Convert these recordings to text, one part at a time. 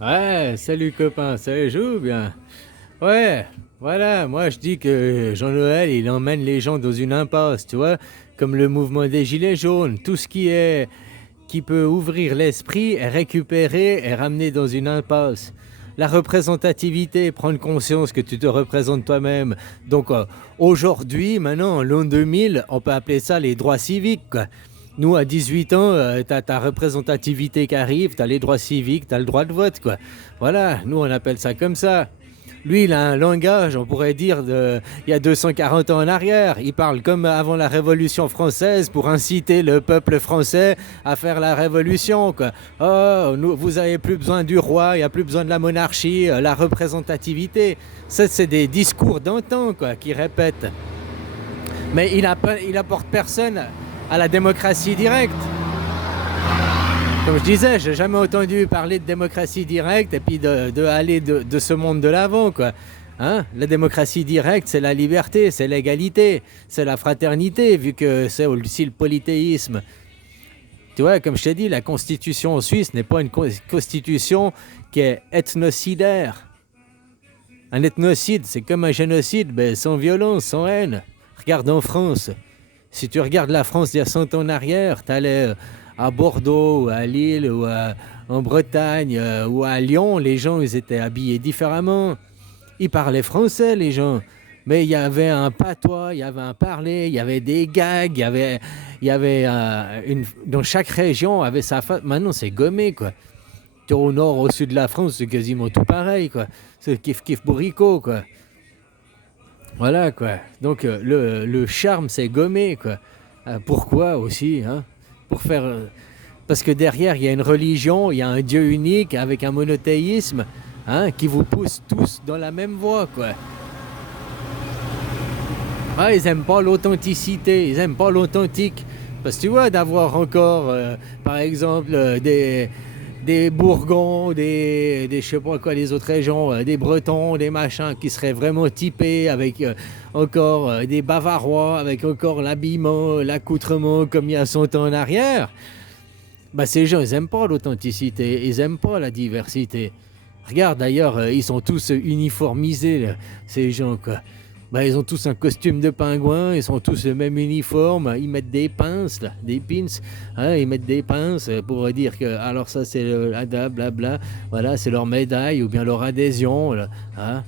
Ouais, salut copain, ça joue bien. Ouais, voilà, moi je dis que Jean-Noël, il emmène les gens dans une impasse, tu vois, comme le mouvement des Gilets jaunes, tout ce qui peut ouvrir l'esprit est récupéré et ramené dans une impasse. La représentativité, prendre conscience que tu te représentes toi-même. Donc aujourd'hui, maintenant, en l'an 2000, on peut appeler ça les droits civiques, quoi. Nous, à 18 ans, t'as ta représentativité qui arrive, t'as les droits civiques, t'as le droit de vote, quoi. Voilà, nous, on appelle ça comme ça. Lui, il a un langage, on pourrait dire, il y a 240 ans en arrière. Il parle comme avant la Révolution française pour inciter le peuple français à faire la révolution, quoi. Oh, vous avez plus besoin du roi, il n'y a plus besoin de la monarchie, la représentativité. Ça, c'est des discours d'antan, quoi, qui répètent. Mais il apporte personne à la démocratie directe. Comme je disais, j'ai jamais entendu parler de démocratie directe et puis aller de ce monde de l'avant, quoi. Hein, la démocratie directe, c'est la liberté, c'est l'égalité, c'est la fraternité, vu que c'est aussi le polythéisme. Tu vois, comme je t'ai dit, la constitution en Suisse n'est pas une constitution qui est ethnocidaire. Un ethnocide, c'est comme un génocide, mais sans violence, sans haine. Regarde en France. Si tu regardes la France d'il y a 100 ans en arrière, tu allais à Bordeaux, ou à Lille, en Bretagne, ou à Lyon, les gens, ils étaient habillés différemment. Ils parlaient français, les gens. Mais il y avait un patois, il y avait un parler, il y avait des gags, dans chaque région avait sa façon. Maintenant, c'est gommé, quoi. Au nord, au sud de la France, c'est quasiment tout pareil, quoi. C'est kiff kiff bourricot, quoi. Voilà, quoi. Donc, le charme, c'est gommé, quoi. Pourquoi aussi, hein? Pour faire. Parce que derrière, il y a une religion, il y a un Dieu unique avec un monothéisme, hein, qui vous pousse tous dans la même voie, quoi. Ah, ils aiment pas l'authenticité, ils aiment pas l'authentique. Parce que tu vois, d'avoir encore, par exemple, des Bourgons, je sais pas quoi, les autres régions, des Bretons, des machins qui seraient vraiment typés avec encore des Bavarois, avec encore l'habillement, l'accoutrement comme il y a 100 ans en arrière. Bah, ces gens, ils aiment pas l'authenticité, ils aiment pas la diversité. Regarde d'ailleurs, ils sont tous uniformisés, là, ces gens, quoi. Bah, ils ont tous un costume de pingouin, ils sont tous le même uniforme, ils mettent des pinces, là, des pins, hein, ils mettent des pinces pour dire que, alors ça c'est le ADA, blabla, voilà, c'est leur médaille ou bien leur adhésion, là, hein.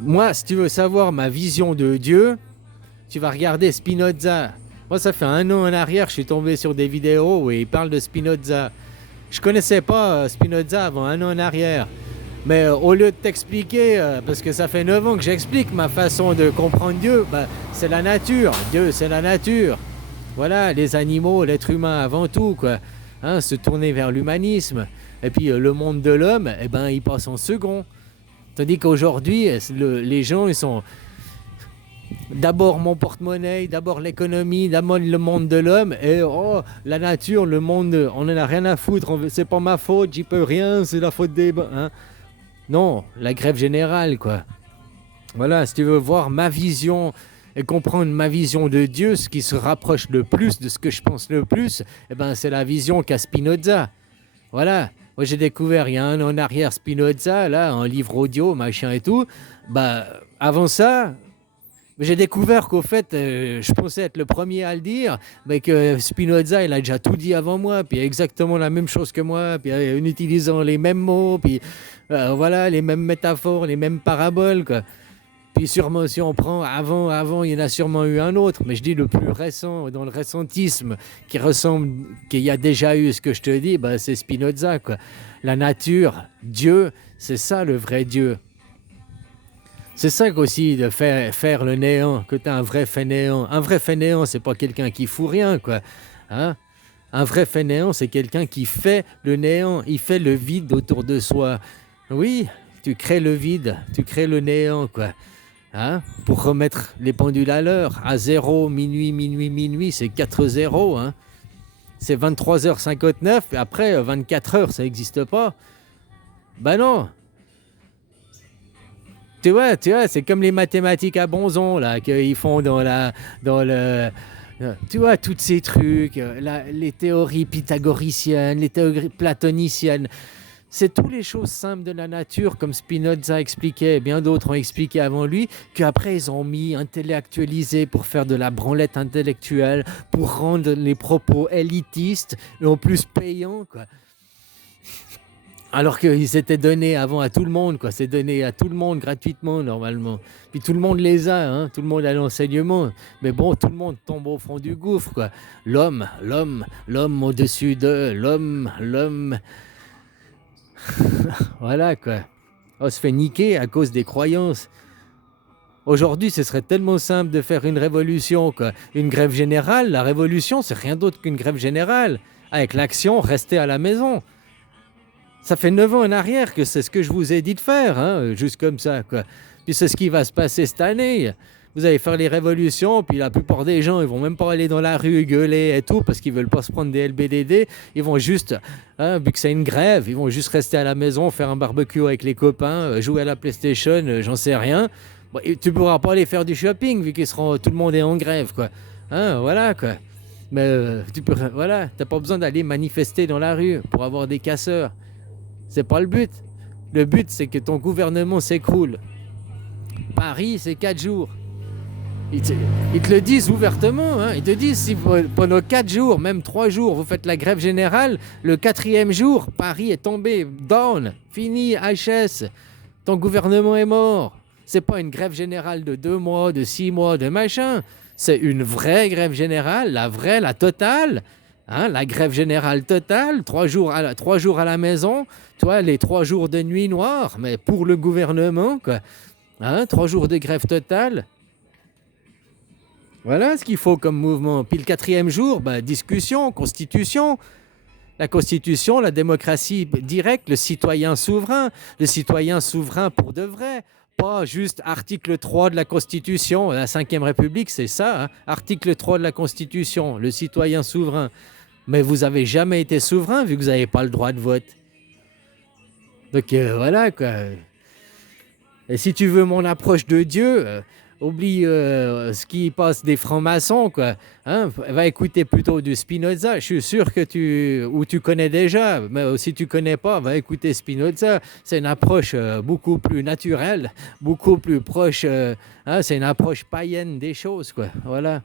Moi, si tu veux savoir ma vision de Dieu, tu vas regarder Spinoza. Moi, ça fait un an en arrière, je suis tombé sur des vidéos où il parle de Spinoza. Je connaissais pas Spinoza avant un an en arrière. Mais au lieu de t'expliquer, parce que ça fait 9 ans que j'explique ma façon de comprendre Dieu, bah, c'est la nature. Dieu, c'est la nature. Voilà, les animaux, l'être humain avant tout, quoi. Hein, se tourner vers l'humanisme. Et puis le monde de l'homme, eh ben, il passe en second. Tandis qu'aujourd'hui, les gens, ils sont d'abord mon porte-monnaie, d'abord l'économie, d'abord le monde de l'homme, et oh, la nature, le monde, on en a rien à foutre, c'est pas ma faute, j'y peux rien, c'est la faute des... Hein. Non, la grève générale, quoi. Voilà, si tu veux voir ma vision et comprendre ma vision de Dieu, ce qui se rapproche le plus de ce que je pense le plus, eh ben, c'est la vision qu'a Spinoza. Voilà. Moi, j'ai découvert il y a un an en arrière Spinoza, là, en livre audio, machin et tout. Bah, avant ça, j'ai découvert qu'au fait, je pensais être le premier à le dire, mais que Spinoza, il a déjà tout dit avant moi, puis exactement la même chose que moi, puis en utilisant les mêmes mots, puis voilà, les mêmes métaphores, les mêmes paraboles, quoi. Puis sûrement, si on prend avant, il y en a sûrement eu un autre, mais je dis le plus récent, dans le récentisme, qui ressemble, qu'il y a déjà eu ce que je te dis, bah, c'est Spinoza, quoi. La nature, Dieu, c'est ça le vrai Dieu. C'est ça qu'aussi de faire le néant, que tu as un vrai fainéant. Un vrai fainéant, c'est pas quelqu'un qui fout rien, quoi. Hein? Un vrai fainéant, c'est quelqu'un qui fait le néant, il fait le vide autour de soi. Oui, tu crées le vide, tu crées le néant, quoi. Hein? Pour remettre les pendules à l'heure. À 0, minuit, minuit, minuit, c'est 4 zéros. Hein? C'est 23h59, et après 24 heures, ça n'existe pas. Ben non, tu vois, c'est comme les mathématiques à bonzons là qu'ils font dans le Tu vois, tous ces trucs, les théories pythagoriciennes, les théories platoniciennes, c'est toutes les choses simples de la nature, comme Spinoza expliquait, et bien d'autres ont expliqué avant lui, qu'après ils ont mis intellectualisé pour faire de la branlette intellectuelle, pour rendre les propos élitistes et en plus payants, quoi. Alors qu'ils s'étaient donnés avant à tout le monde, quoi. C'est donné à tout le monde gratuitement, normalement. Puis tout le monde les a, hein. Tout le monde a l'enseignement. Mais bon, tout le monde tombe au fond du gouffre, quoi. L'homme au-dessus de l'homme. Voilà, quoi. On se fait niquer à cause des croyances. Aujourd'hui, ce serait tellement simple de faire une révolution, quoi. Une grève générale, la révolution, c'est rien d'autre qu'une grève générale. Avec l'action, rester à la maison. Ça fait 9 ans en arrière que c'est ce que je vous ai dit de faire, hein, juste comme ça, quoi. Puis c'est ce qui va se passer cette année. Vous allez faire les révolutions, puis la plupart des gens, ils vont même pas aller dans la rue gueuler et tout, parce qu'ils veulent pas se prendre des LBDD. Ils vont juste, hein, vu que c'est une grève, ils vont juste rester à la maison, faire un barbecue avec les copains, jouer à la PlayStation, j'en sais rien. Bon, et tu pourras pas aller faire du shopping, vu tout le monde est en grève, quoi. Hein, voilà, quoi. Mais voilà, t'as pas besoin d'aller manifester dans la rue pour avoir des casseurs. C'est pas le but. Le but, c'est que ton gouvernement s'écroule. Paris, c'est 4 jours. Ils te le disent ouvertement. Hein. Ils te disent, si pendant 4 jours, même 3 jours, vous faites la grève générale, le 4e jour, Paris est tombé, down, fini, HS. Ton gouvernement est mort. C'est pas une grève générale de 2 mois, de 6 mois, de machin. C'est une vraie grève générale, la vraie, la totale. Hein, la grève générale totale, 3 jours à la maison, toi, les 3 jours de nuit noire, mais pour le gouvernement, quoi. Hein, 3 jours de grève totale. Voilà ce qu'il faut comme mouvement. Puis le 4e jour, discussion, constitution. La constitution, la démocratie directe, le citoyen souverain pour de vrai. Pas juste article 3 de la Constitution, la 5e République, c'est ça, hein? Article 3 de la Constitution, le citoyen souverain. Mais vous n'avez jamais été souverain vu que vous n'avez pas le droit de vote. Donc voilà, quoi. Et si tu veux mon approche de Dieu, oublie ce qui passe des francs-maçons, quoi. Hein? Va écouter plutôt du Spinoza. Je suis sûr que tu connais déjà, mais si tu connais pas, va écouter Spinoza. C'est une approche beaucoup plus naturelle, beaucoup plus proche. Hein? C'est une approche païenne des choses, quoi. Voilà.